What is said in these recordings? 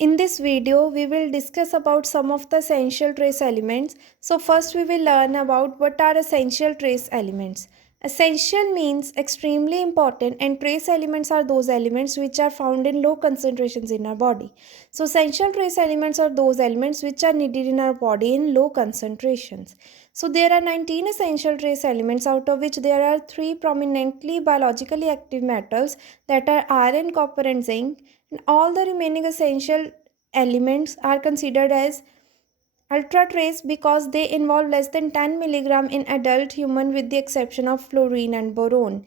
In this video, we will discuss about some of the essential trace elements. So first we will learn about what are essential trace elements. Essential means extremely important, and trace elements are those elements which are found in low concentrations in our body. So essential trace elements are those elements which are needed in our body in low concentrations. So there are 19 essential trace elements, out of which there are 3 prominently biologically active metals, that are iron, copper and zinc, and all the remaining essential elements are considered as ultra trace because they involve less than 10 milligram in adult human, with the exception of fluorine and boron.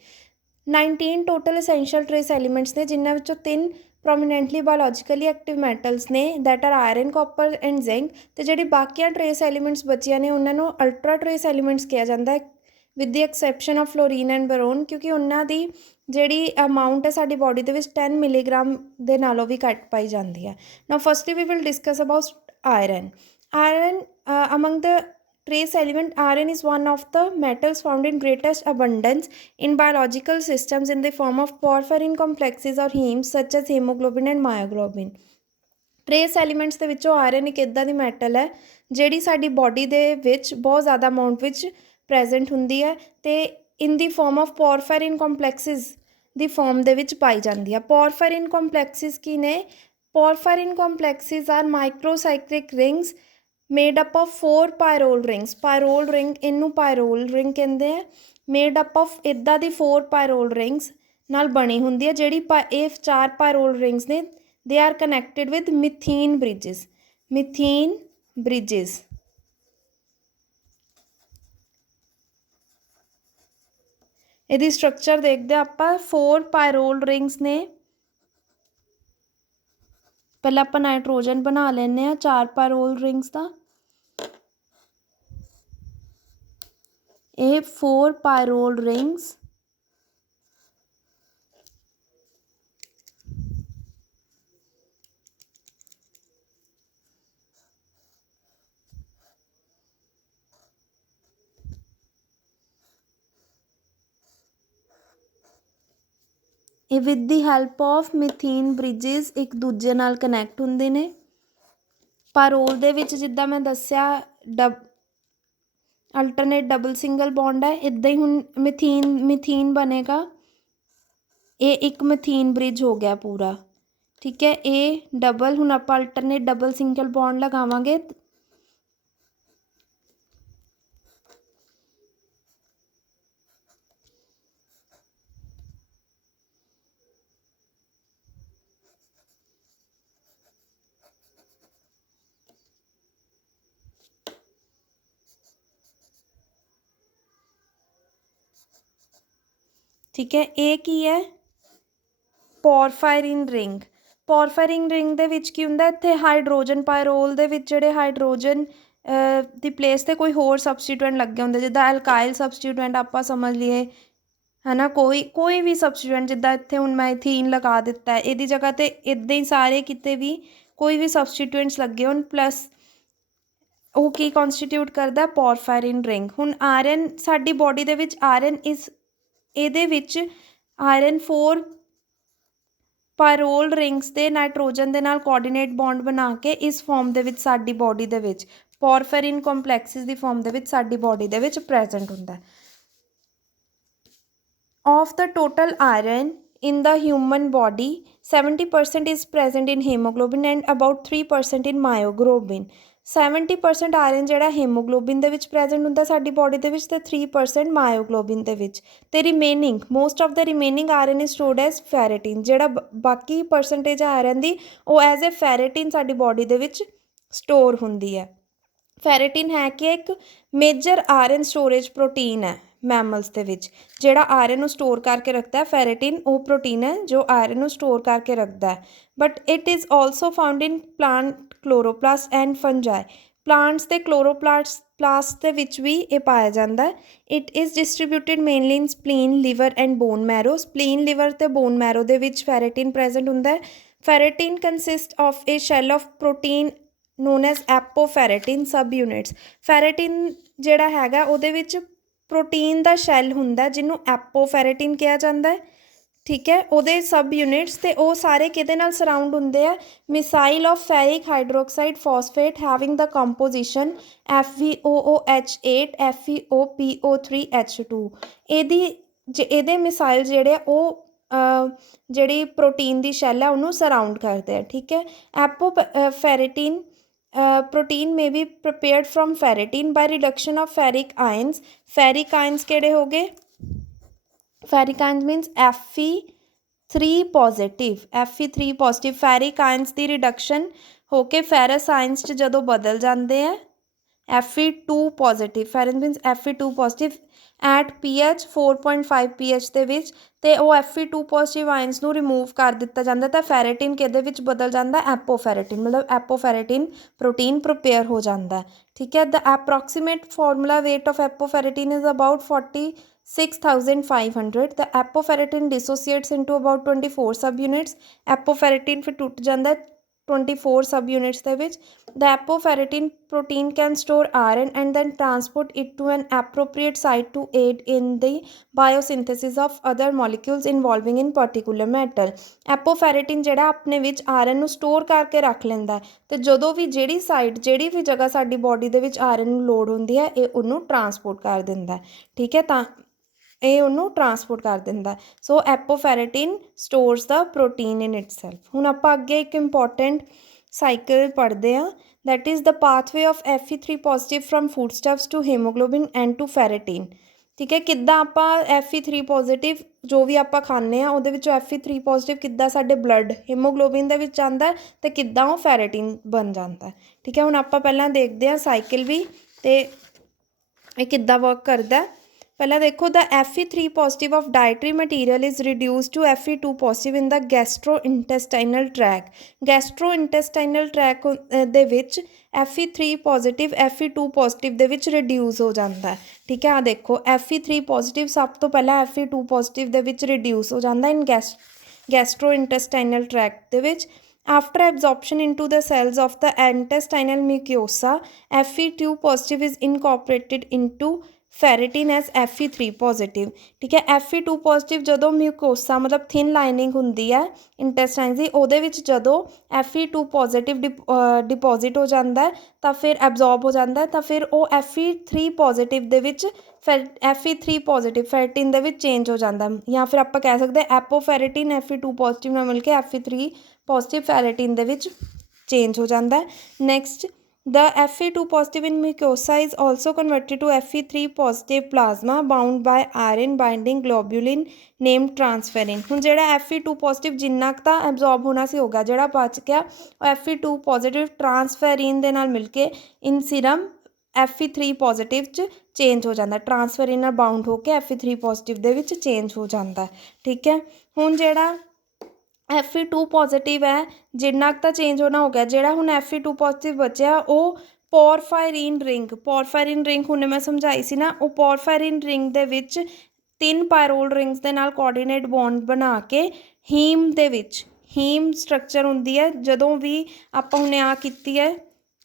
19 total essential trace elements ਨੇ, ਜਿਨ੍ਹਾਂ ਵਿੱਚੋਂ 3 prominently biologically active metals ਨੇ, that are iron, copper and zinc, ਤੇ ਜਿਹੜੀ ਬਾਕੀਆਂ trace elements ਬਚੀਆਂ ਨੇ ਉਹਨਾਂ ਨੂੰ ultra trace elements ਕਿਹਾ ਜਾਂਦਾ ਹੈ, with the exception of fluorine and boron, ਕਿਉਂਕਿ ਉਹਨਾਂ ਦੀ ਜਿਹੜੀ ਅਮਾਊਂਟ ਹੈ ਸਾਡੀ ਬੋਡੀ ਦੇ ਵਿੱਚ 10 ਮਿਲੀਗ੍ਰਾਮ ਦੇ ਨਾਲੋਂ ਵੀ ਘੱਟ ਪਾਈ ਜਾਂਦੀ ਹੈ. Now firstly we will discuss about iron. Iron, among the trace element, iron is one of the metals found in greatest abundance in biological systems in the form of porphyrin complexes or hemes such as hemoglobin and myoglobin. Trace elements ਦੇ ਵਿੱਚੋਂ iron ਇੱਕ ਇੱਦਾਂ ਦੀ metal ਹੈ ਜਿਹੜੀ ਸਾਡੀ body ਦੇ ਵਿੱਚ ਬਹੁਤ ਜ਼ਿਆਦਾ ਅਮਾਊਂਟ ਵਿੱਚ ਪ੍ਰੈਜ਼ੈਂਟ ਹੁੰਦੀ ਹੈ ਅਤੇ in the form of porphyrin complexes ਦੀ ਫੋਰਮ ਦੇ ਵਿੱਚ ਪਾਈ ਜਾਂਦੀ ਹੈ. ਪੋਰਫਾਇਰਿਨ ਕੰਪਲੈਕਸਿਸ ਕੀ ਨੇ? Porphyrin complexes are macrocyclic rings made up of 4 pyrrole rings. Pyrrole ring, ਇਹਨੂੰ ਪਾਇਰੋਲ ਰਿੰਗ ਕਹਿੰਦੇ ਆ. ਮੇਡ ਅਪ ਆਫ ਇੱਦਾਂ ਦੀ 4 ਪਾਇਰੋਲ ਰਿੰਗਸ ਨਾਲ ਬਣੀ ਹੁੰਦੀ ਹੈ. ਜਿਹੜੀ ਇਹ 4 ਪਾਇਰੋਲ ਰਿੰਗਸ ਨੇ, they are connected with methane bridges. Methane bridges. ਇਹਦੀ ਸਟਰਕਚਰ ਦੇਖਦੇ ਆਪਾਂ. 4 ਪਾਇਰੋਲ ਰਿੰਗਸ ਨੇ. ਪਹਿਲਾਂ ਆਪਾਂ ਨਾਈਟ੍ਰੋਜਨ ਬਣਾ ਲੈਂਦੇ ਹਾਂ 4 ਪਾਇਰੋਲ ਰਿੰਗਸ ਦਾ. ਇਹ 4 ਪਾਇਰੋਲ ਰਿੰਗਸ ਇਹ with the help of methine bridges ਇੱਕ ਦੂਜੇ ਨਾਲ ਕਨੈਕਟ ਹੁੰਦੇ ਨੇ. ਪਾਇਰੋਲ ਦੇ ਵਿੱਚ ਜਿੱਦਾਂ ਮੈਂ ਦੱਸਿਆ ਅਲਟਰਨੇਟ ਡਬਲ ਸਿੰਗਲ ਬੌਂਡ ਹੈ. ਇੱਦਾਂ ਹੀ ਹੁਣ ਮਿਥੀਨ ਬਣੇਗਾ. ਇਹ ਇੱਕ ਮਿਥੀਨ ਬ੍ਰਿਜ ਹੋ ਗਿਆ ਪੂਰਾ, ਠੀਕ ਹੈ. ਇਹ ਡਬਲ, ਹੁਣ ਆਪਾਂ ਅਲਟਰਨੇਟ ਡਬਲ ਸਿੰਗਲ ਬੌਂਡ ਲਗਾਵਾਂਗੇ. ਠੀਕ ਹੈ. ਇਹ ਕੀ ਹੈ? ਪੋਰਫਾਇਰਿਨ ਰਿੰਗ. ਪੋਰਫਾਇਰਿਨ ਰਿੰਗ ਦੇ ਵਿੱਚ ਕੀ ਹੁੰਦਾ? ਇੱਥੇ ਹਾਈਡਰੋਜਨ, ਪਾਇਰੋਲ ਦੇ ਵਿੱਚ ਜਿਹੜੇ ਹਾਈਡਰੋਜਨ ਦੀ ਪਲੇਸ 'ਤੇ ਕੋਈ ਹੋਰ ਸਬਸਟੀਟੂਐਂਟ ਲੱਗੇ ਹੁੰਦੇ, ਜਿੱਦਾਂ ਐਲਕਾਈਲ ਸਬਸਟੀਟੂਐਂਟ ਆਪਾਂ ਸਮਝ ਲਈਏ, ਹੈ ਨਾ. ਕੋਈ ਵੀ ਸਬਸਟੀਟੂਐਂਟ, ਜਿੱਦਾਂ ਇੱਥੇ ਹੁਣ ਮੈਂ ਇਥੀਨ ਲਗਾ ਦਿੱਤਾ ਹੈ, ਇਹਦੀ ਜਗ੍ਹਾ 'ਤੇ ਇੱਦਾਂ ਹੀ ਸਾਰੇ ਕਿਤੇ ਵੀ ਕੋਈ ਵੀ ਸਬਸਟੀਟੂਐਂਟਸ ਲੱਗੇ ਹੋਣ, ਪਲੱਸ ਉਹ ਕੀ ਕੌਨਸਟੀਟਿਊਟ ਕਰਦਾ? ਪੋਰਫਾਇਰਿਨ ਰਿੰਗ. ਹੁਣ ਆਇਰਨ ਸਾਡੀ ਬੋਡੀ ਦੇ ਵਿੱਚ, ਆਇਰਨ ਇਹਦੇ ਵਿੱਚ ਆਇਰਨ 4 ਪਾਇਰੋਲ ਰਿੰਗਸ ਦੇ ਨਾਈਟ੍ਰੋਜਨ ਦੇ ਨਾਲ ਕੋਆਰਡੀਨੇਟ ਬੌਂਡ ਬਣਾ ਕੇ ਇਸ ਫੋਰਮ ਦੇ ਵਿੱਚ ਸਾਡੀ ਬੋਡੀ ਦੇ ਵਿੱਚ ਪੋਰਫਾਇਰਿਨ ਕੰਪਲੈਕਸਿਸ ਦੀ ਫੋਰਮ ਦੇ ਵਿੱਚ ਸਾਡੀ ਬੋਡੀ ਦੇ ਵਿੱਚ ਪ੍ਰੈਜ਼ੈਂਟ ਹੁੰਦਾ. Of the total iron in the human body, 70% is present in hemoglobin and about 3% in myoglobin. 70% iron ਜਿਹੜਾ ਹੀਮੋਗਲੋਬਿਨ ਦੇ ਵਿੱਚ ਪ੍ਰੈਜ਼ੈਂਟ ਹੁੰਦਾ ਸਾਡੀ ਬੋਡੀ ਦੇ ਵਿੱਚ, ਅਤੇ 3% ਮਾਇਓਗਲੋਬਿਨ ਦੇ ਵਿੱਚ. ਅਤੇ remaining, most of the remaining iron is stored as ferritin. ਜਿਹੜਾ ਬਾਕੀ ਪਰਸੈਂਟੇਜ ਆਇਰਨ ਦੀ, ਉਹ ਐਜ਼ ਏ ਫੈਰੇਟਿਨ ਸਾਡੀ ਬੋਡੀ ਦੇ ਵਿੱਚ ਸਟੋਰ ਹੁੰਦੀ ਹੈ. ਫੈਰੇਟਿਨ ਹੈ ਕਿ ਇੱਕ ਮੇਜਰ ਆਇਰਨ ਸਟੋਰੇਜ ਪ੍ਰੋਟੀਨ ਹੈ ਮੈਮਲਸ ਦੇ ਵਿੱਚ, ਜਿਹੜਾ ਆਇਰਨ ਨੂੰ ਸਟੋਰ ਕਰਕੇ ਰੱਖਦਾ ਹੈ. ਫੈਰੇਟਿਨ ਉਹ ਪ੍ਰੋਟੀਨ ਹੈ ਜੋ ਆਇਰਨ ਨੂੰ ਸਟੋਰ ਕਰਕੇ ਰੱਖਦਾ ਹੈ. But it is also found in plant chloroplast and fungi. Plants ਅਤੇ ਕਲੋਰੋਪਲਾਸਟ ਦੇ ਵਿੱਚ ਵੀ ਇਹ ਪਾਇਆ ਜਾਂਦਾ ਹੈ. It is distributed mainly in spleen, liver and bone marrow. Spleen, liver ਅਤੇ ਬੋਨ ਮੈਰੋ ਦੇ ਵਿੱਚ ਫੈਰੇਟਿਨ ਪ੍ਰੈਜ਼ੈਂਟ ਹੁੰਦਾ ਹੈ. Ferritin consist of a shell of protein known as apoferritin subunits. Ferritin ਜਿਹੜਾ ਹੈਗਾ ਉਹਦੇ ਵਿੱਚ ਪ੍ਰੋਟੀਨ ਦਾ ਸ਼ੈਲ ਹੁੰਦਾ ਜਿਹਨੂੰ ਐਪੋਫੈਰੇਟਿਨ ਕਿਹਾ ਜਾਂਦਾ ਹੈ, ठीक है, ਉਹਦੇ सब यूनिट्स ਤੇ ਉਹ ਸਾਰੇ ਕਿਹਦੇ ਨਾਲ ਸਰਾਊਂਡ ਹੁੰਦੇ ਆ, missile of ferric hydroxide phosphate having the composition FeOOH8 FeOPO3H2। ਇਹਦੇ ਮਿਸਾਈਲ ਜਿਹੜੇ ਆ ਉਹ ਜਿਹੜੀ ਪ੍ਰੋਟੀਨ ਦੀ ਸ਼ੈਲ ਹੈ ਉਹਨੂੰ ਸਰਾਊਂਡ ਕਰਦੇ ਆ। ਠੀਕ ਹੈ, ਐਪੋਫੈਰਿਟੀਨ protein may be prepared from ferritin by reduction of ferric ions। ferric ions ਕਿਹੜੇ ਹੋ ਗਏ, ferric ions means Fe3 positive, Fe3 positive ferric ions ਦੀ reduction ਹੋ ਕੇ ferrous ions 'ਚ ਜਦੋਂ ਬਦਲ ਜਾਂਦੇ ਆ Fe2 positive, ferrous means Fe2 positive at pH 4.5 pH ਦੇ ਵਿੱਚ, ਤੇ ਉਹ Fe2 positive ions ਨੂੰ ਰਿਮੂਵ ਕਰ ਦਿੱਤਾ ਜਾਂਦਾ ਤਾਂ ਫੈਰੇਟਿਨ ਕਿਹਦੇ ਵਿੱਚ ਬਦਲ ਜਾਂਦਾ, ਐਪੋਫੈਰੇਟਿਨ, ਮਤਲਬ ਐਪੋਫੈਰੇਟਿਨ ਪ੍ਰੋਟੀਨ ਪ੍ਰਪੇਅਰ ਹੋ ਜਾਂਦਾ। ਠੀਕ ਹੈ, ਦ ਐਪਰੋਕਸੀਮੇਟ formula weight of apophyretin is about 46,500। the apophyretin dissociates into about 24 subunits। apophyretin ਫਿਰ ਟੁੱਟ ਜਾਂਦਾ 24 subunits ਦੇ ਵਿੱਚ। the apophyretin protein can store iron and then transport it to an appropriate site to aid in the biosynthesis of other molecules involving in particular metal। ਐਪੋਫੈਰੇਟਿਨ ਜਿਹੜਾ ਆਪਣੇ ਵਿੱਚ iron ਨੂੰ store ਕਰਕੇ ਰੱਖ ਲੈਂਦਾ ਅਤੇ ਜਦੋਂ ਵੀ ਜਿਹੜੀ ਸਾਈਡ ਜਿਹੜੀ ਵੀ ਜਗ੍ਹਾ ਸਾਡੀ ਬੋਡੀ ਦੇ ਵਿੱਚ ਆਇਰਨ ਨੂੰ ਲੋੜ ਹੁੰਦੀ ਹੈ ਇਹ ਉਹਨੂੰ ਟਰਾਂਸਪੋਰਟ ਕਰ ਦਿੰਦਾ। ਠੀਕ ਹੈ, ਤਾਂ ਇਹ ਉਹਨੂੰ ਟਰਾਂਸਪੋਰਟ ਕਰ ਦਿੰਦਾ। ਸੋ ਐਪੋਫੈਰੇਟਿਨ ਸਟੋਰਸ ਦਾ ਪ੍ਰੋਟੀਨ ਇਨ ਇਟਸੈਲਫ। ਹੁਣ ਆਪਾਂ ਅੱਗੇ ਇੱਕ ਇੰਪੋਰਟੈਂਟ ਸਾਈਕਲ ਪੜ੍ਹਦੇ ਹਾਂ, that is the pathway of Fe3 positive from foodstuffs to hemoglobin and to ferritin। ਠੀਕ ਹੈ, ਕਿੱਦਾਂ ਆਪਾਂ Fe3 positive ਜੋ ਵੀ ਆਪਾਂ ਖਾਂਦੇ ਹਾਂ ਉਹਦੇ ਵਿੱਚੋਂ Fe3 positive ਕਿੱਦਾਂ ਸਾਡੇ ਬਲੱਡ ਹੀਮੋਗਲੋਬਿਨ ਦੇ ਵਿੱਚ ਆਉਂਦਾ ਅਤੇ ਕਿੱਦਾਂ ਉਹ ਫੈਰੇਟਿਨ ਬਣ ਜਾਂਦਾ। ਠੀਕ ਹੈ, ਹੁਣ ਆਪਾਂ ਪਹਿਲਾਂ ਦੇਖਦੇ ਹਾਂ ਸਾਈਕਲ ਵੀ ਅਤੇ ਇਹ ਕਿੱਦਾਂ ਵਰਕ ਕਰਦਾ। ਪਹਿਲਾਂ ਦੇਖੋ, ਦ Fe3 positive of dietary material is reduced to Fe2 positive in the gastrointestinal tract। gastrointestinal tract ਦੇ ਵਿੱਚ Fe3 positive Fe2 positive ਦੇ ਵਿੱਚ ਰਿਡਿਊਸ ਹੋ ਜਾਂਦਾ। ਠੀਕ ਹੈ, ਆ ਦੇਖੋ Fe3 positive ਸਭ ਤੋਂ ਪਹਿਲਾਂ Fe2 positive ਦੇ ਵਿੱਚ ਰਿਡਿਊਸ ਹੋ ਜਾਂਦਾ ਇਨ gastrointestinal tract ਦੇ ਵਿੱਚ। After absorption into the cells of the intestinal mucosa, Fe2 positive is incorporated into ferritin as Fe3 positive। ਠੀਕ ਹੈ, Fe2 positive ਜਦੋਂ ਮਿਊਕੋਸਾ ਮਤਲਬ ਥਿਨ ਲਾਈਨਿੰਗ ਹੁੰਦੀ ਹੈ ਇੰਟੈਸਟਾਈਨ ਦੀ ਉਹਦੇ ਵਿੱਚ ਜਦੋਂ Fe2 positive ਡਿਪੋਜ਼ਿਟ ਹੋ ਜਾਂਦਾ ਤਾਂ ਫਿਰ ਐਬਜ਼ੋਰਬ ਹੋ ਜਾਂਦਾ ਤਾਂ ਫਿਰ ਉਹ Fe3 positive ਦੇ ਵਿੱਚ Fe3 positive ਫੈਰਟਿਨ ਦੇ ਵਿੱਚ ਚੇਂਜ ਹੋ ਜਾਂਦਾ, ਜਾਂ ਫਿਰ ਆਪਾਂ ਕਹਿ ਸਕਦੇ ਐਪੋਫੈਰਟਿਨ Fe2 positive ਨਾਲ ਮਿਲ ਕੇ Fe3 positive ਫੈਰਟਿਨ ਦੇ ਵਿੱਚ ਚੇਂਜ ਹੋ ਜਾਂਦਾ। Next, the Fe2 positive in mucosa is also converted to Fe3 positive plasma bound by iron binding globulin named transferrin। ਹੁਣ ਜਿਹੜਾ Fe2 positive ਜਿੰਨਾ ਕੁ ਤਾਂ ਐਬਜ਼ੋਰਬ ਹੋਣਾ ਸੀ ਹੋ ਗਿਆ, ਜਿਹੜਾ ਬਚ ਗਿਆ ਉਹ Fe2 positive ਟਰਾਂਸਫੈਰਿਨ ਦੇ ਨਾਲ ਮਿਲ ਕੇ ਇਨ ਸੀਰਮ Fe3 positive 'ਚ ਚੇਂਜ ਹੋ ਜਾਂਦਾ, ਟਰਾਂਸਫੈਰਿਨ ਨਾਲ ਬਾਉਂਡ ਹੋ ਕੇ Fe3 positive ਦੇ ਵਿੱਚ ਚੇਂਜ ਹੋ ਜਾਂਦਾ। ਠੀਕ ਹੈ, ਹੁਣ ਜਿਹੜਾ Fe2 positive ਹੈ ਜਿੰਨਾ ਕੁ ਤਾਂ ਚੇਂਜ ਹੋਣਾ ਹੋ ਗਿਆ, ਜਿਹੜਾ ਹੁਣ Fe2 positive ਬਚਿਆ ਉਹ ਪੋਰਫਾਇਰਿਨ ਰਿੰਗ ਹੁਣ ਮੈਂ ਸਮਝਾਈ ਸੀ ਨਾ, ਉਹ ਪੋਰਫਾਇਰਿਨ ਰਿੰਗ ਦੇ ਵਿੱਚ 3 ਪਾਇਰੋਲ ਰਿੰਗਸ ਦੇ ਨਾਲ ਕੋਆਰਡੀਨੇਟ ਬੌਂਡ ਬਣਾ ਕੇ ਹੀਮ ਦੇ ਵਿੱਚ ਹੀਮ ਸਟਰਕਚਰ ਹੁੰਦੀ ਹੈ। ਜਦੋਂ ਵੀ ਆਪਾਂ ਹੁਣ ਆ ਕੀਤੀ ਹੈ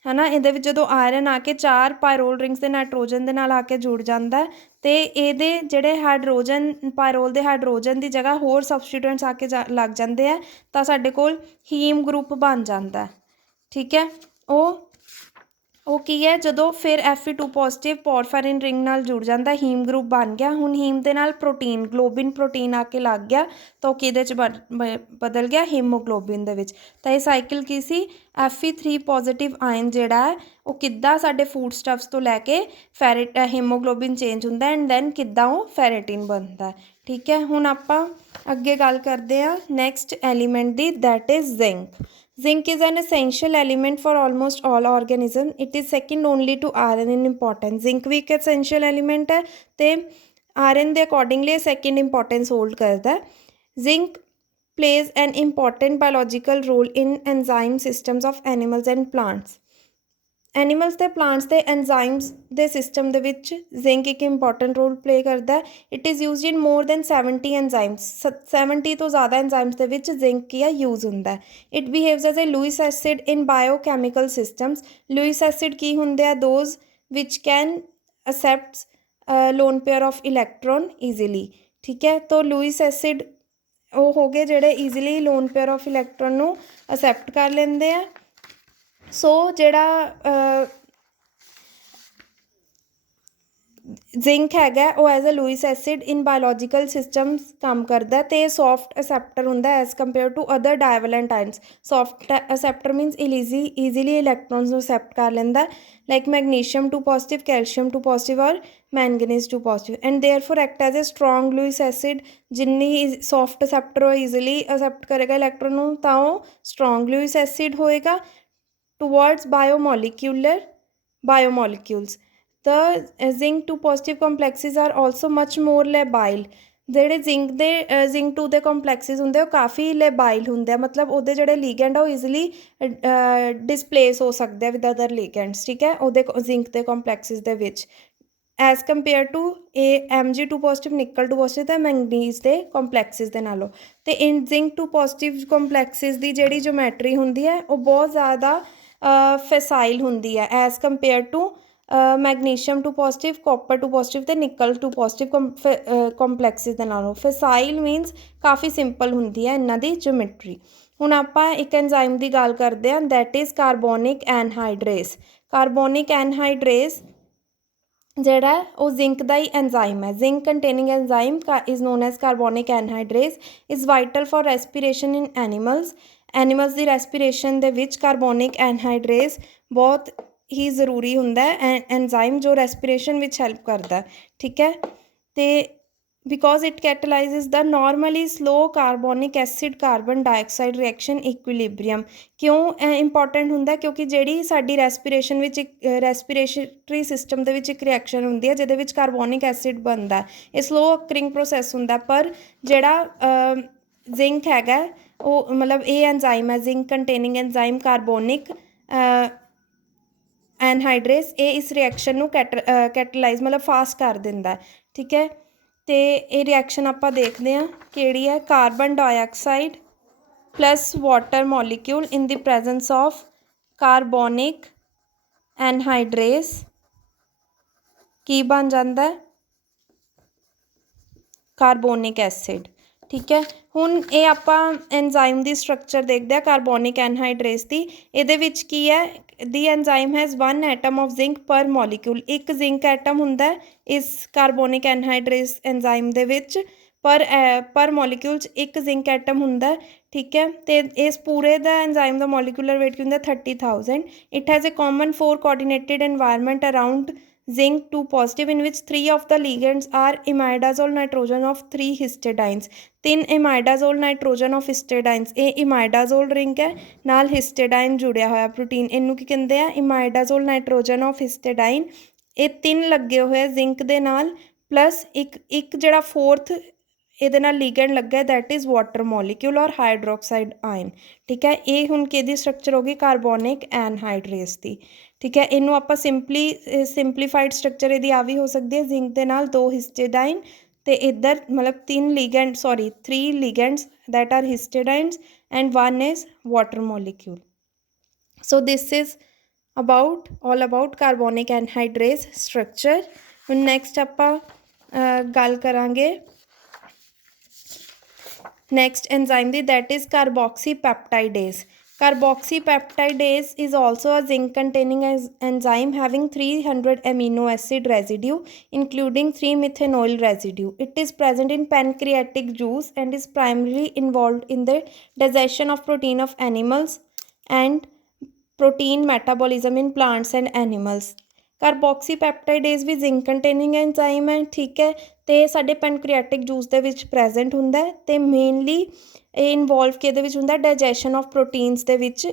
ਨਾ, ਇਹਦੇ ਵਿੱਚ ਜਦੋਂ ਆਇਰਨ ਆ ਕੇ 4 ਪਾਇਰੋਲ ਰਿੰਗਸ ਦੇ ਨਾਈਟ੍ਰੋਜਨ ਦੇ ਨਾਲ ਆ ਕੇ ਜੁੜ ਜਾਂਦਾ ਅਤੇ ਇਹਦੇ ਜਿਹੜੇ ਹਾਈਡਰੋਜਨ ਪਾਇਰੋਲ ਦੇ ਹਾਈਡਰੋਜਨ ਦੀ ਜਗ੍ਹਾ ਹੋਰ ਸਬਸਟੀਟੂਐਂਟਸ ਆ ਕੇ ਲੱਗ ਜਾਂਦੇ ਆ ਤਾਂ ਸਾਡੇ ਕੋਲ ਹੀਮ ਗਰੁੱਪ ਬਣ ਜਾਂਦਾ। ਠੀਕ ਹੈ, ਉਹ ਕੀ ਹੈ, ਜਦੋਂ ਫਿਰ Fe2 positive ਪੋਰਫਾਇਰਿਨ ਰਿੰਗ ਨਾਲ ਜੁੜ ਜਾਂਦਾ ਹੀਮ ਗਰੁੱਪ ਬਣ ਗਿਆ। ਹੁਣ ਹੀਮ ਦੇ ਨਾਲ ਪ੍ਰੋਟੀਨ ਗਲੋਬਿਨ ਪ੍ਰੋਟੀਨ ਆ ਕੇ ਲੱਗ ਗਿਆ ਤਾਂ ਉਹ ਕਿਹਦੇ 'ਚ ਬਦਲ ਗਿਆ, ਹੀਮੋਗਲੋਬਿਨ ਦੇ ਵਿੱਚ। ਤਾਂ ਇਹ ਸਾਈਕਲ ਕੀ ਸੀ, Fe3 positive ਆਇਨ ਜਿਹੜਾ ਹੈ ਉਹ ਕਿੱਦਾਂ ਸਾਡੇ ਫੂਡ ਸਟੱਫਸ ਤੋਂ ਲੈ ਕੇ ਹੀਮੋਗਲੋਬਿਨ ਚੇਂਜ ਹੁੰਦਾ ਐਂਡ ਦੈਨ ਕਿੱਦਾਂ ਉਹ ਫੈਰੇਟਿਨ ਬਣਦਾ। ਠੀਕ ਹੈ, ਹੁਣ ਆਪਾਂ ਅੱਗੇ ਗੱਲ ਕਰਦੇ ਹਾਂ next element the, that is zinc. Zinc is an essential element for almost all organisms। It is second only to iron in importance। Zinc ਵੀ ਇੱਕ essential element ਹੈ ਅਤੇ iron ਦੇ accordingly second importance hold ਕਰਦਾ। Zinc plays an important biological role in enzyme systems of animals and plants। Animals ਅਤੇ plants ਦੇ ਐਨਜ਼ਾਈਮਸ ਦੇ system ਦੇ ਵਿੱਚ ਜ਼ਿੰਕ ਇੱਕ ਇੰਪੋਰਟੈਂਟ ਰੋਲ ਪਲੇ ਕਰਦਾ। It is used in more than 70 ਐਨਜ਼ਾਈਮਸ 70 ਤੋਂ ਜ਼ਿਆਦਾ ਐਨਜ਼ਾਈਮਸ ਦੇ ਵਿੱਚ ਜ਼ਿੰਕ ਕੀ ਆ ਯੂਜ਼ ਹੁੰਦਾ। It behaves as a Lewis acid in biochemical systems. Lewis acid ਕੀ ਹੁੰਦੇ ਆ, those which can accept lone pair of electron easily. ਠੀਕ ਹੈ, ਤਾਂ ਲੂਇਸ ਐਸਿਡ ਉਹ ਹੋ ਗਏ ਜਿਹੜੇ easily lone pair of electron ਨੂੰ ਅਸੈਪਟ ਕਰ ਲੈਂਦੇ ਆ। ਸੋ ਜਿਹੜਾ ਜ਼ਿੰਕ ਹੈਗਾ ਉਹ as a Lewis acid in biological systems ਕੰਮ ਕਰਦਾ ਅਤੇ ਸੋਫਟ ਅਸੈਪਟਰ ਹੁੰਦਾ as compare to other divalent ions. Soft acceptor means easily electrons ਨੂੰ ਅਸੈਪਟ ਕਰ ਲੈਂਦਾ, like magnesium 2 positive, calcium 2 positive ਔਰ manganese 2 positive, and therefore act as a strong Lewis acid. ਜਿੰਨੀ soft acceptor ਉਹ easily accept ਕਰੇਗਾ electron ਨੂੰ ਤਾਂ ਉਹ ਸਟਰੋਂਗ ਲੂਇਸ ਐਸਿਡ ਹੋਏਗਾ। Towards biomolecules the zinc 2 positive complexes are also much more labile। ਜਿਹੜੇ zinc 2 ਦੇ ਕੰਪਲੈਕਸਿਸ ਹੁੰਦੇ ਉਹ ਕਾਫੀ ਲੇਬਾਈਲ ਹੁੰਦੇ ਆ, ਮਤਲਬ ਉਹਦੇ ਜਿਹੜੇ ਲੀਗੈਂਡ ਆ ਉਹ ਈਜ਼ੀਲੀ ਡਿਸਪਲੇਸ ਹੋ ਸਕਦੇ ਆ ਵਿਦ ਅਦਰ ਲੀਗੈਂਡਸ, ਠੀਕ ਹੈ, ਉਹਦੇ ਜ਼ਿੰਕ ਦੇ ਕੰਪਲੈਕਸਿਸ ਦੇ ਵਿੱਚ as compare to Mg2 positive, ਨਿਕਲ 2 ਪੋਜ਼ੀਟਿਵ ਅਤੇ ਮੈਂਗਨੀਜ਼ ਦੇ ਕੰਪਲੈਕਸਿਸ ਦੇ ਨਾਲੋਂ। ਅਤੇ ਇਨ ਜ਼ਿੰਕ 2 ਪੋਜ਼ੀਟਿਵ ਕੰਪਲੈਕਸਿਸ ਦੀ ਜਿਹੜੀ ਜੋਮੈਟਰੀ ਹੁੰਦੀ ਹੈ ਉਹ ਬਹੁਤ ਜ਼ਿਆਦਾ ਫੈਸਾਈਲ ਹੁੰਦੀ ਹੈ as compare to magnesium 2 positive, copper 2 positive ਅਤੇ ਨਿਕਲ 2 ਪੋਜ਼ੀਟਿਵ ਕੰਪਲੈਕਸਿਸ ਦੇ ਨਾਲੋਂ। ਫੈਸਾਈਲ ਮੀਨਸ ਕਾਫੀ ਸਿੰਪਲ ਹੁੰਦੀ ਹੈ ਇਹਨਾਂ ਦੀ ਜਿਓਮੈਟਰੀ। ਹੁਣ ਆਪਾਂ ਇੱਕ ਐਨਜ਼ਾਈਮ ਦੀ ਗੱਲ ਕਰਦੇ ਹਾਂ, ਦੈਟ ਇਜ਼ ਕਾਰਬੋਨਿਕ ਐਨਹਾਈਡਰੇਸ। ਕਾਰਬੋਨਿਕ ਐਨਹਾਈਡਰੇਸ ਜਿਹੜਾ ਉਹ ਜ਼ਿੰਕ ਦਾ ਹੀ ਐਨਜ਼ਾਈਮ ਹੈ। Zinc containing enzyme is known as carbonic anhydrase, is vital for respiration in animals ਦੀ ਰੈਸਪੀਰੇਸ਼ਨ ਦੇ ਵਿੱਚ ਕਾਰਬੋਨਿਕ ਐਨਹਾਈਡਰੇਸ ਬਹੁਤ ਹੀ ਜ਼ਰੂਰੀ ਹੁੰਦਾ ਹੈ ਐਨਜ਼ਾਈਮ ਜੋ ਰੈਸਪੀਰੇਸ਼ਨ ਵਿੱਚ ਹੈਲਪ ਕਰਦਾ, ਠੀਕ ਹੈ। ਅਤੇ because it catalyzes the normally slow carbonic acid carbon dioxide reaction equilibrium. ਕਿਉਂ ਇੰਪੋਰਟੈਂਟ ਹੁੰਦਾ? ਕਿਉਂਕਿ ਜਿਹੜੀ ਸਾਡੀ ਰੈਸਪੀਰੇਸ਼ਨ ਵਿੱਚ ਰੈਸਪੀਰੇਟਰੀ ਸਿਸਟਮ ਦੇ ਵਿੱਚ ਇੱਕ ਰਿਐਕਸ਼ਨ ਹੁੰਦੀ ਹੈ ਜਿਹਦੇ ਵਿੱਚ ਕਾਰਬੋਨਿਕ ਐਸਿਡ ਬਣਦਾ, ਇਹ ਸਲੋ ਅਕਰਿੰਗ ਪ੍ਰੋਸੈਸ ਹੁੰਦਾ, ਪਰ ਜਿਹੜਾ ਜ਼ਿੰਕ ਹੈਗਾ ਉਹ ਮਤਲਬ ਇਹ ਐਨਜ਼ਾਈਮ ਹੈ ਜ਼ਿੰਕ ਕੰਟੇਨਿੰਗ ਐਨਜ਼ਾਈਮ ਕਾਰਬੋਨਿਕ ਐਨਹਾਈਡਰੇਸ, ਇਹ ਇਸ ਰਿਐਕਸ਼ਨ ਨੂੰ ਕੈਟਾਲਾਈਜ਼ ਮਤਲਬ ਫਾਸਟ ਕਰ ਦਿੰਦਾ, ਠੀਕ ਹੈ। ਅਤੇ ਇਹ ਰਿਐਕਸ਼ਨ ਆਪਾਂ ਦੇਖਦੇ ਹਾਂ ਕਿਹੜੀ ਹੈ, carbon dioxide plus water molecule in the presence of carbonic anhydrase ਕੀ ਬਣ ਜਾਂਦਾ ਹੈ, ਕਾਰਬੋਨਿਕ ਐਸਿਡ, ਠੀਕ ਹੈ। ਹੁਣ ਇਹ ਆਪਾਂ ਐਨਜ਼ਾਈਮ ਦੀ ਸਟਰਕਚਰ ਦੇਖਦੇ ਹਾਂ ਕਾਰਬੋਨਿਕ ਐਨਹਾਈਡਰੇਸ ਦੀ। ਇਹਦੇ ਵਿੱਚ ਕੀ ਹੈ, the enzyme has 1 atom of zinc per molecule. ਇੱਕ ਜ਼ਿੰਕ ਐਟਮ ਹੁੰਦਾ ਇਸ ਕਾਰਬੋਨਿਕ ਐਨਹਾਈਡਰੇਸ ਐਨਜ਼ਾਈਮ ਦੇ ਵਿੱਚ, ਪਰ ਮੋਲੀਕਿਊਲ 'ਚ ਇੱਕ ਜ਼ਿੰਕ ਐਟਮ ਹੁੰਦਾ, ਠੀਕ ਹੈ। ਅਤੇ ਇਸ ਪੂਰੇ ਦਾ ਐਨਜ਼ਾਈਮ ਦਾ ਮੋਲੀਕੂਲਰ ਵੇਟ ਕੀ ਹੁੰਦਾ 30,000। It has a common 4 coordinated environment around zinc 2 positive in which 3 of the ligands are imidazole nitrogen of 3 histidines। 3 imidazole nitrogen of histidines, ਇਹ imidazole ਰਿੰਗ ਹੈ ਨਾਲ ਹਿਸਟੇਡਾਈਨ ਜੁੜਿਆ ਹੋਇਆ ਪ੍ਰੋਟੀਨ, ਇਹਨੂੰ ਕੀ ਕਹਿੰਦੇ ਆ, imidazole nitrogen of histidine। ਇਹ 3 ਲੱਗੇ ਹੋਏ ਜ਼ਿੰਕ ਦੇ ਨਾਲ, ਪਲੱਸ ਇੱਕ ਜਿਹੜਾ 4th ਇਹਦੇ ਨਾਲ ਲੀਗੈਂਡ ਲੱਗਾ ਦੈਟ ਇਜ਼ ਵਾਟਰ ਮੋਲੀਕਿਊਲ ਔਰ ਹਾਈਡਰੋਕਸਾਈਡ ਆਇਨ, ਠੀਕ ਹੈ। ਇਹ ਹੁਣ ਕਿਹਦੀ ਸਟਰਕਚਰ ਹੋ ਗਈ, ਕਾਰਬੋਨਿਕ ਐਨਹਾਈਡਰੇਸ ਦੀ, ਠੀਕ ਹੈ। ਇਹਨੂੰ ਆਪਾਂ ਸਿੰਪਲੀਫਾਈਡ ਸਟਰਕਚਰ ਇਹਦੀ ਆ ਵੀ ਹੋ ਸਕਦੀ ਹੈ, ਜ਼ਿੰਕ ਦੇ ਨਾਲ 2 ਹਿਸਟੇਡਾਈਨ ਅਤੇ ਇੱਧਰ ਮਤਲਬ 3 ligands that are histidines and 1 is water molecule. So this is all about carbonic anhydrase structure. ਹੁਣ ਨੈਕਸਟ ਆਪਾਂ ਗੱਲ ਕਰਾਂਗੇ next enzyme ਦੀ, that is carboxypeptidase। Carboxypeptidase is also a zinc containing enzyme having 300 amino acid residue including 3 methanol residue। It is present in pancreatic juice and is primarily involved in the digestion of protein of animals and protein metabolism in plants and animals। Carboxypeptidase ਵੀ zinc containing enzyme ਹੈ, ਠੀਕ ਹੈ, ਅਤੇ ਸਾਡੇ ਪੈਨਕ੍ਰੀਆਟਿਕ juice ਦੇ ਵਿੱਚ present ਹੁੰਦਾ ਅਤੇ ਮੇਨਲੀ ਇਹ ਇਨਵੋਲਵ ਕਿਹਦੇ ਵਿੱਚ ਹੁੰਦਾ, ਡਾਈਜੈਸ਼ਨ ਆਫ ਪ੍ਰੋਟੀਨਸ ਦੇ ਵਿੱਚ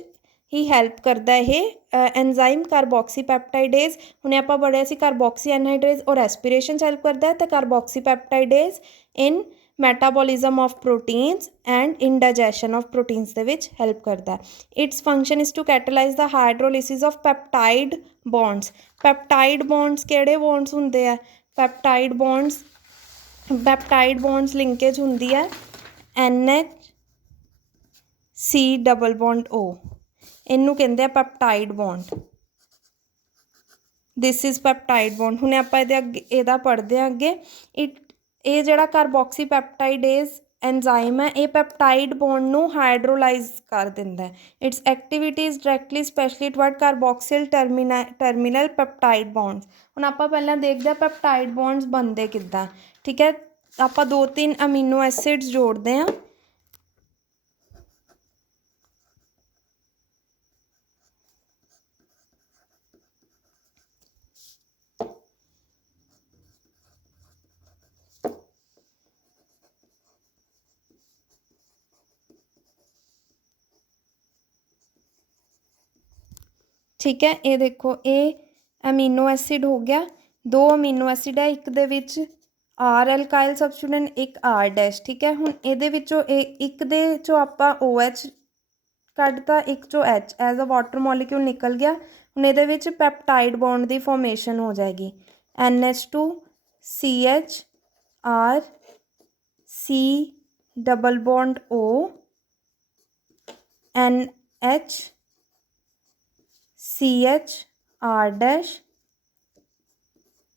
ਹੀ ਹੈਲਪ ਕਰਦਾ ਇਹ ਐਨਜ਼ਾਈਮ ਕਾਰਬੋਕਸੀਪੈਪਟਾਈਡੇਜ਼। ਹੁਣੇ ਆਪਾਂ ਪੜ੍ਹਿਆ ਸੀ ਕਾਰਬੋਕਸੀ ਐਨਹਾਈਡਰੇਜ਼ ਔਰ ਰੈਸਪੀਰੇਸ਼ਨ 'ਚ ਹੈਲਪ ਕਰਦਾ, ਅਤੇ carboxypeptidase in metabolism of proteins and in digestion of proteins ਦੇ ਵਿੱਚ ਹੈਲਪ ਕਰਦਾ। Its function is to catalyze the hydrolysis of peptide bonds. Peptide bonds ਕਿਹੜੇ ਬੌਂਡਸ ਹੁੰਦੇ ਆ, ਪੈਪਟਾਈਡ ਬੌਂਡਸ ਲਿੰਕੇਜ ਹੁੰਦੀ ਹੈ NH ਡਬਲ ਬੌਂਡ O, ਇਹਨੂੰ ਕਹਿੰਦੇ ਆ peptide bond. This is peptide bond. ਹੁਣ ਆਪਾਂ ਇਹਦਾ ਪੜ੍ਹਦੇ ਹਾਂ ਅੱਗੇ। ਇਹ ਜਿਹੜਾ ਕਾਰਬੋਕਸੀਪੈਪਟਾਈਡੇਜ਼ ਐਨਜ਼ਾਈਮ ਹੈ ਇਹ ਪੈਪਟਾਈਡ ਬੌਂਡ ਨੂੰ ਹਾਈਡਰੋਲਾਈਜ਼ ਕਰ ਦਿੰਦਾ ਹੈ। Its activity is directly specially toward carboxyl terminal peptide bonds. ਹੁਣ ਆਪਾਂ ਪਹਿਲਾਂ ਦੇਖਦੇ ਹਾਂ ਪੈਪਟਾਈਡ ਬੌਂਡਸ ਬਣਦੇ ਕਿੱਦਾਂ। ਠੀਕ ਹੈ, ਆਪਾਂ 2-3 ਅਮੀਨੋ ਐਸਿਡਸ ਜੋੜਦੇ ਹਾਂ। ਠੀਕ ਹੈ, ਇਹ ਦੇਖੋ ਇਹ ਅਮੀਨੋ ਐਸਿਡ ਹੋ ਗਿਆ, 2 ਅਮੀਨੋ ਐਸਿਡ ਹੈ, ਇੱਕ ਦੇ ਵਿੱਚ ਆਰ ਐਲਕਾਈਲ ਸਬਸਟੀਟਿਊਟ, ਇੱਕ ਆਰ ਡੈਸ਼। ਠੀਕ ਹੈ, ਹੁਣ ਇਹਦੇ ਵਿੱਚੋਂ ਇੱਕ ਦੇ ਚੋਂ ਆਪਾਂ OH ਕੱਢਤਾ, ਇੱਕ ਚੋਂ H as a water molecule ਨਿਕਲ ਗਿਆ। ਹੁਣ ਇਹਦੇ ਵਿੱਚ ਪੈਪਟਾਈਡ ਬੌਂਡ ਦੀ ਫੋਰਮੇਸ਼ਨ ਹੋ ਜਾਏਗੀ, NH2 CH R C double bond O NH CH R dash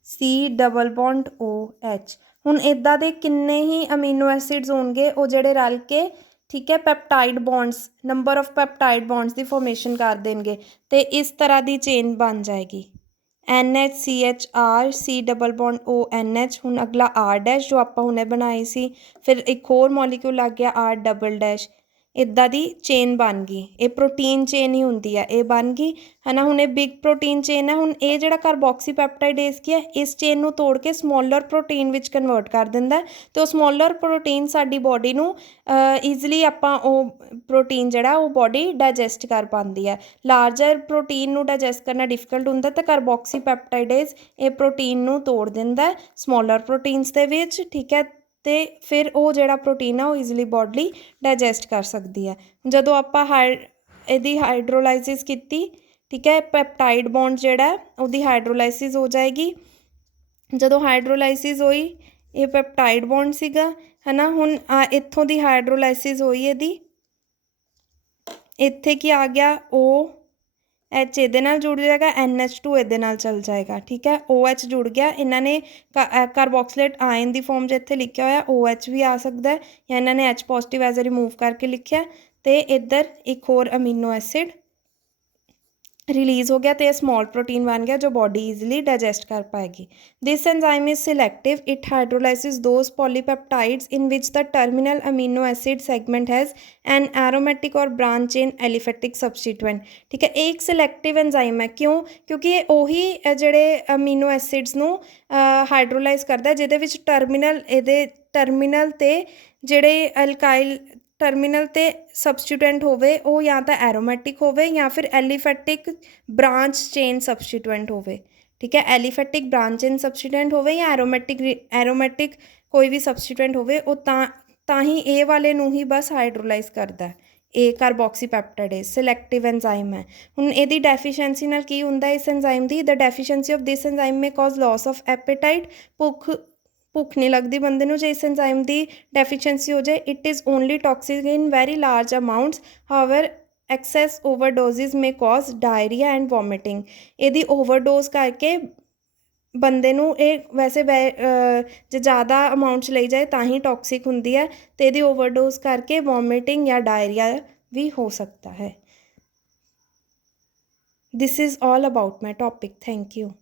C double bond OH। ਹੁਣ ਇੱਦਾਂ ਦੇ ਕਿੰਨੇ ਹੀ ਅਮੀਨੋ ਐਸਿਡਸ ਹੋਣਗੇ ਉਹ ਜਿਹੜੇ ਰਲ ਕੇ, ਠੀਕ ਹੈ, peptide bonds, number of peptide bonds the formation ਕਰ ਦੇਣਗੇ ਅਤੇ ਇਸ ਤਰ੍ਹਾਂ ਦੀ ਚੇਨ ਬਣ ਜਾਏਗੀ NH CH R C double bond O NH। ਹੁਣ ਅਗਲਾ R ਡੈਸ਼ ਜੋ ਆਪਾਂ ਹੁਣੇ ਬਣਾਈ ਸੀ, ਫਿਰ ਇੱਕ ਹੋਰ ਮੋਲੀਕਿਊਲ ਲੱਗ ਗਿਆ R ਡਬਲ ਡੈਸ਼। ਇੱਦਾਂ ਦੀ ਚੇਨ ਬਣ ਗਈ, ਇਹ ਪ੍ਰੋਟੀਨ ਚੇਨ ਹੀ ਹੁੰਦੀ ਹੈ, ਇਹ ਬਣ ਗਈ ਹੈ ਨਾ। ਹੁਣ ਇਹ ਬਿਗ ਪ੍ਰੋਟੀਨ ਚੇਨ ਹੈ। ਹੁਣ ਇਹ ਜਿਹੜਾ ਕਾਰਬੋਕਸੀ ਪੈਪਟਾਈਡੇਜ਼ ਕੀ ਹੈ, ਇਸ ਚੇਨ ਨੂੰ ਤੋੜ ਕੇ ਸਮੋਲਰ ਪ੍ਰੋਟੀਨ ਵਿੱਚ ਕਨਵਰਟ ਕਰ ਦਿੰਦਾ ਅਤੇ ਉਹ ਸਮੋਲਰ ਪ੍ਰੋਟੀਨ ਸਾਡੀ ਬੋਡੀ ਨੂੰ ਈਜ਼ਲੀ ਆਪਾਂ ਉਹ ਪ੍ਰੋਟੀਨ ਜਿਹੜਾ ਉਹ ਬੋਡੀ ਡਾਇਜੈਸਟ ਕਰ ਪਾਉਂਦੀ ਹੈ। ਲਾਰਜਰ ਪ੍ਰੋਟੀਨ ਨੂੰ ਡਾਇਜੈਸਟ ਕਰਨਾ ਡਿਫੀਕਲਟ ਹੁੰਦਾ ਤਾਂ ਕਾਰਬੋਕਸੀ ਪੈਪਟਾਈਡੇਜ਼ ਇਹ ਪ੍ਰੋਟੀਨ ਨੂੰ ਤੋੜ ਦਿੰਦਾ ਸਮੋਲਰ ਪ੍ਰੋਟੀਨਸ ਦੇ ਵਿੱਚ। ਠੀਕ ਹੈ, ਅਤੇ ਫਿਰ ਉਹ ਜਿਹੜਾ ਪ੍ਰੋਟੀਨ ਆ ਉਹ ਈਜ਼ਲੀ ਬੋਡੀ ਡਾਇਜੈਸਟ ਕਰ ਸਕਦੀ ਹੈ। ਜਦੋਂ ਆਪਾਂ ਇਹਦੀ ਹਾਈਡਰੋਲਾਈਸਿਸ ਕੀਤੀ, ਠੀਕ ਹੈ, ਪੈਪਟਾਈਡ ਬੌਂਡ ਜਿਹੜਾ ਉਹਦੀ ਹਾਈਡਰੋਲਾਈਸਿਸ ਹੋ ਜਾਏਗੀ। ਜਦੋਂ ਹਾਈਡਰੋਲਾਈਸਿਸ ਹੋਈ, ਇਹ ਪੈਪਟਾਈਡ ਬੌਂਡ ਸੀਗਾ, ਹੈ ਨਾ। ਹੁਣ ਇੱਥੋਂ ਦੀ ਹਾਈਡਰੋਲਾਈਸਿਸ ਹੋਈ ਇਹਦੀ, ਇੱਥੇ ਕੀ ਆ ਗਿਆ OH ਇਹਦੇ ਨਾਲ ਜੁੜ ਜਾਏਗਾ, NH2 ਇਹਦੇ ਨਾਲ ਚੱਲ ਜਾਏਗਾ। ਠੀਕ ਹੈ, OH ਜੁੜ ਗਿਆ, ਇਹਨਾਂ ਨੇ ਕਾਰਬੋਕਸਿਲੇਟ ਆਇਨ ਦੀ ਫੋਰਮ 'ਚ ਇੱਥੇ ਲਿਖਿਆ ਹੋਇਆ OH ਵੀ ਆ ਸਕਦਾ ਜਾਂ ਇਹਨਾਂ ਨੇ H positive as a remove ਕਰਕੇ ਲਿਖਿਆ ਅਤੇ ਇੱਧਰ ਇੱਕ ਹੋਰ ਅਮੀਨੋ ਐਸਿਡ ਰਿਲੀਜ਼ ਹੋ ਗਿਆ ਅਤੇ ਇਹ ਸਮੋਲ ਪ੍ਰੋਟੀਨ ਬਣ ਗਿਆ ਜੋ ਬੋਡੀ ਈਜ਼ਲੀ ਡਾਇਜੈਸਟ ਕਰ ਪਾਏਗੀ। This enzyme is selective, it hydrolyses those polypeptides in which the terminal amino acid segment has an aromatic or branch chain aliphatic substituent. ਠੀਕ ਹੈ, ਇਹ ਇੱਕ ਸਿਲੈਕਟਿਵ ਐਨਜ਼ਾਈਮ ਹੈ। ਕਿਉਂ? ਕਿਉਂਕਿ ਇਹ ਉਹੀ ਜਿਹੜੇ ਅਮੀਨੋ ਐਸਿਡਸ ਨੂੰ ਹਾਈਡਰੋਲਾਈਜ਼ ਕਰਦਾ ਜਿਹਦੇ ਵਿੱਚ ਇਹਦੇ ਟਰਮੀਨਲ 'ਤੇ ਜਿਹੜੇ ਅਲਕਾਈਲ ਟਰਮੀਨਲ 'ਤੇ ਸਬਸਟੀਟੂਐਂਟ ਹੋਵੇ ਉਹ ਜਾਂ ਤਾਂ ਐਰੋਮੈਟਿਕ ਹੋਵੇ ਜਾਂ ਫਿਰ ਐਲੀਫੈਟਿਕ ਬ੍ਰਾਂਚ ਚੇਨ ਸਬਸਟੀਟੂਐਂਟ ਹੋਵੇ। ਠੀਕ ਹੈ, ਐਲੀਫੈਟਿਕ ਬ੍ਰਾਂਚ ਚੇਨ ਸਬਸਟੀਟੂਐਂਟ ਹੋਵੇ ਜਾਂ ਐਰੋਮੈਟਿਕ ਕੋਈ ਵੀ ਸਬਸਟੀਟੂਐਂਟ ਹੋਵੇ, ਉਹ ਤਾਂ ਹੀ ਇਹ ਵਾਲੇ ਨੂੰ ਹੀ ਬਸ ਹਾਈਡਰੋਲਾਈਜ਼ ਕਰਦਾ। ਇਹ ਕਾਰਬੋਕਸੀ ਪੈਪਟਾਈਡੇਜ਼ ਸਿਲੈਕਟਿਵ ਐਨਜ਼ਾਈਮ ਹੈ। ਹੁਣ ਇਹਦੀ ਡੈਫੀਸ਼ੀਐਂਸੀ ਨਾਲ ਕੀ ਹੁੰਦਾ ਇਸ ਐਨਜ਼ਾਈਮ ਦੀ? The deficiency of this enzyme may cause loss of appetite. ਭੁੱਖ ਨਹੀਂ ਲੱਗਦੀ ਬੰਦੇ ਨੂੰ ਜੇ ਇਸ ਐਨਜ਼ਾਈਮ ਦੀ ਡੈਫੀਸ਼ੀਐਂਸੀ ਹੋ ਜਾਏ। It is only toxic in very large amounts, however excess overdoses may cause diarrhoea and vomiting. ਇਹਦੀ ਓਵਰਡੋਜ਼ ਕਰਕੇ ਬੰਦੇ ਨੂੰ ਇਹ ਵੈਸੇ ਜੇ ਜ਼ਿਆਦਾ ਅਮਾਊਂਟ 'ਚ ਲਈ ਜਾਏ ਤਾਂ ਹੀ ਟੌਕਸਿਕ ਹੁੰਦੀ ਹੈ ਅਤੇ ਇਹਦੀ ਓਵਰਡੋਜ਼ ਕਰਕੇ ਵੋਮਿਟਿੰਗ ਜਾਂ ਡਾਇਰੀਆ ਵੀ ਹੋ ਸਕਦਾ ਹੈ। This is all about my topic. Thank you.